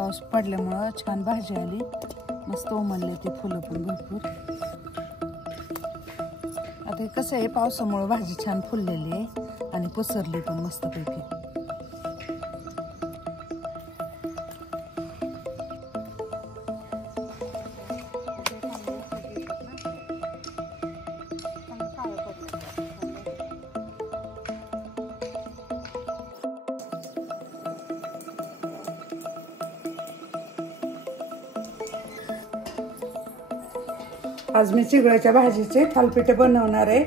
पाऊस पडल्यामुळं छान भाजी आली, मस्त उमलले ते फुलं पण भरपूर. आता कसं आहे, पावसामुळं भाजी छान फुललेली आहे आणि पसरली पण मस्तपैकी. आज मी चिगळाच्या भाजीचे थालपिठे बनवणार आहे.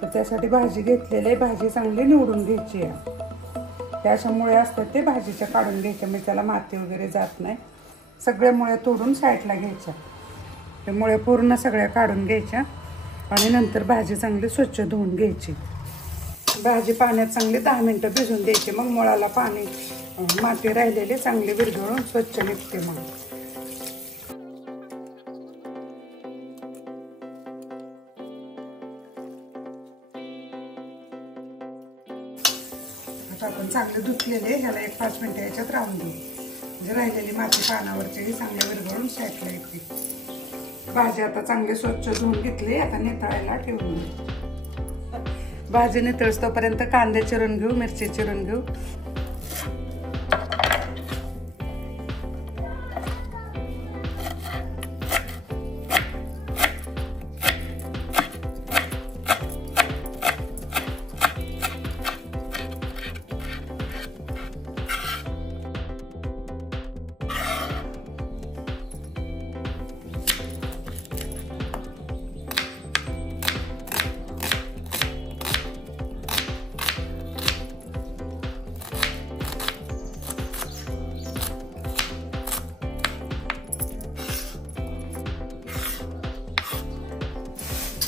तर त्यासाठी भाजी घेतलेली आहे. भाजी चांगली निवडून घ्यायची आहे. त्या मुळे असतात ते भाजीच्या काढून घ्यायच्या, म्हणजे त्याला माती वगैरे जात नाही. सगळ्या मुळे तोडून साईडला घ्यायच्या. ते मुळे पूर्ण सगळ्या काढून घ्यायच्या आणि नंतर भाजी चांगली स्वच्छ धुवून घ्यायची. भाजी पाण्यात चांगली 10 मिनिटं भिजून द्यायची. मग मुळाला पाणी माती राहिलेली चांगली विरघळून स्वच्छ निघते. मग आपण चांगले धुतलेले ह्याला 1-5 मिनिटं याच्यात राहून देऊ, म्हणजे राहिलेली माती पानावरची चांगली विरघळून साईडला येते. भाजी आता चांगली स्वच्छ धुवून घेतली. आता नितळायला ठेवून देऊ. भाजी नितळस तोपर्यंत कांदे चिरून घेऊ, मिरची चिरून घेऊ.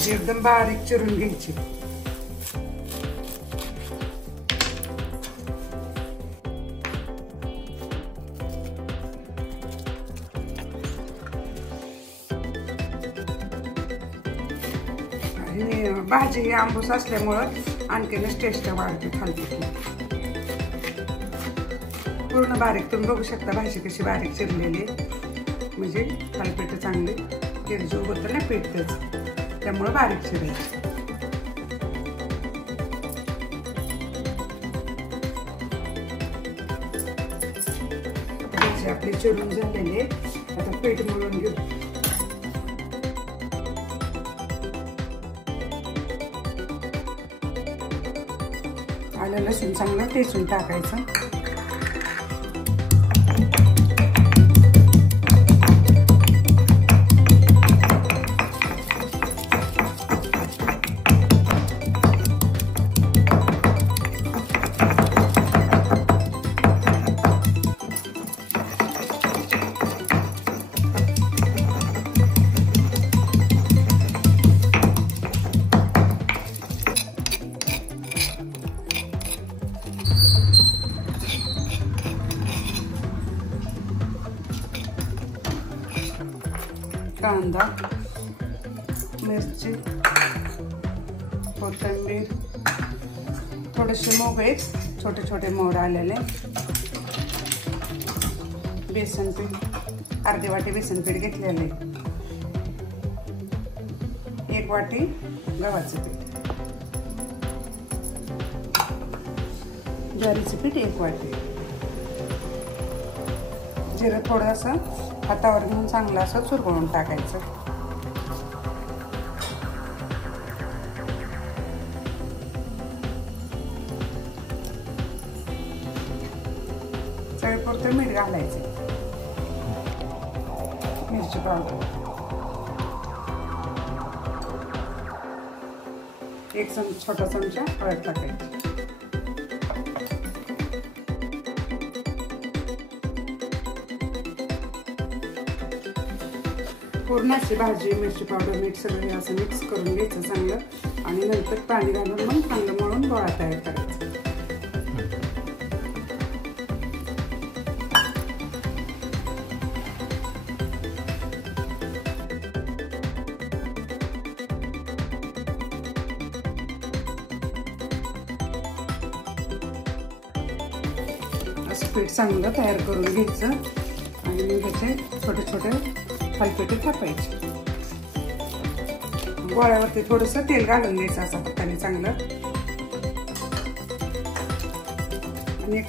एकदम बारीक चिरून घ्यायची. आणि भाजी ही आंबूस असल्यामुळं आणखीनच टेस्ट वाढते थालपिठी. पूर्ण बारीक तुम्ही बघू शकता भाजी कशी बारीक चिरलेली, म्हणजे थालपिठ चांगली गिरजू होतं ना पीठ त्याचं, त्यामुळे बारीक चिरायची. भाजी आपली चिरून झालेली. आता पीठ मळून घेऊ. आलं लसूण चांगलं ठेचून टाकायचं. कांदा, मिरची, कोथिंबीर, थोडेसे मोगरे, छोटे छोटे मोहर आलेले, बेसन पीठ, अर्धी वाटी बेसन पीठ घेतलेले, 1 वाटी गव्हाचं पीठ, ज्वारीचं पीठ 1 वाटी, जिरं थोडंसं हातावर घेऊन चांगलं असं चुरगळून टाकायचं. चवीपुरतं मीठ घालायचं. मिरची पावडर 1 छोटा चमचा हळद टाकायची. पूर्ण अशी भाजी, मिरची पावडर, मीठ सगळं असं मिक्स करून घ्यायचं चांगलं आणि नंतर पाणी घालून मग चांगलं मळून गोळा तयार करायचा. असं पीठ चांगलं तयार करून घ्यायचं आणि मग ह्याचे छोटे छोटे थालीपीठ थापायचे. गोळ्यावरती थोडंसं तेल घालून द्यायचं असं हाताने चांगलं आणि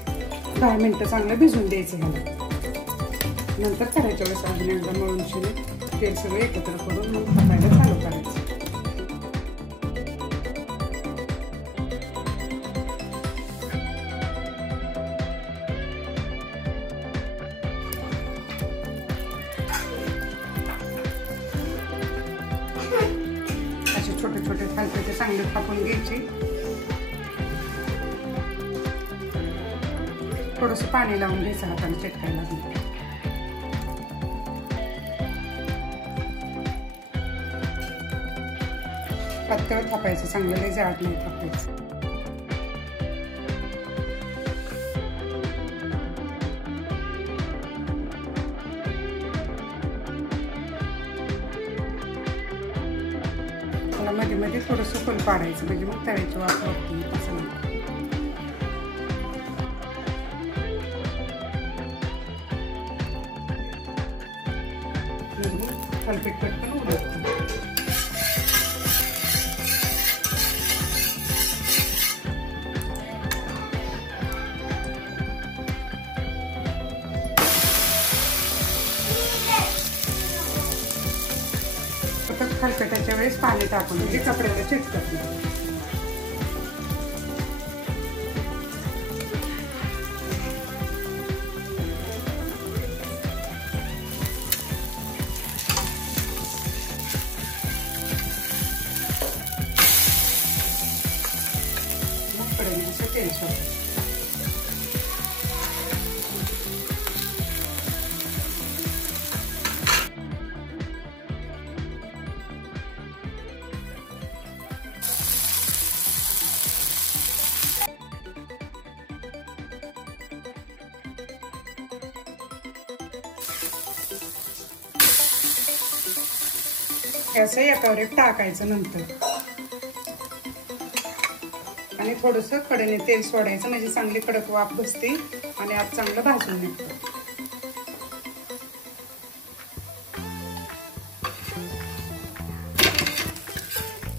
10 मिनिटं चांगलं भिजून द्यायचं ह्याला. नंतर करायच्या वेळेस अजून एकदा मळून शिरून तेल सगळं एकत्र करून मग थापायला चालू करायचं. असे छोटे छोटे थालीपीठ चांगले थापून घ्यायचे. थोडंसं पाणी लावून घ्यायचं हाताने चिटकायला. पातळ थापायचं, चांगलं लई जाड नाही थापायचं. त्याला मध्ये मध्ये थोडंसं फुल पाडायचं म्हणजे मग तव्याची वाफ होती असं नाही. थालीपीठ पटकन उलटतं. थालीपीठाच्या वेळेस पाणी टाकून म्हणजे कपड्याला चिटकत नाही. असं तेल सोडायचं. असं एकावर एक टाकायचं नंतर आणि थोडंसं कडेने तेल सोडायचं म्हणजे चांगली कडक वाफ बसते आणि आत चांगलं भाजून निघतं.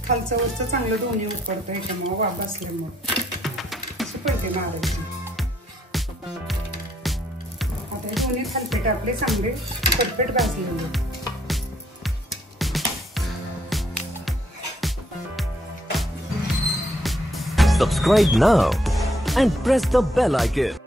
खालचं वरचं चांगलं दोन्ही उकडतं ह्याच्यामुळं वाफ बसल्यामुळं असं पडते मारायची. आता हे दोन्ही थालीपीठ आपले चांगले पटपट भाजलेले. Subscribe now and press the bell icon.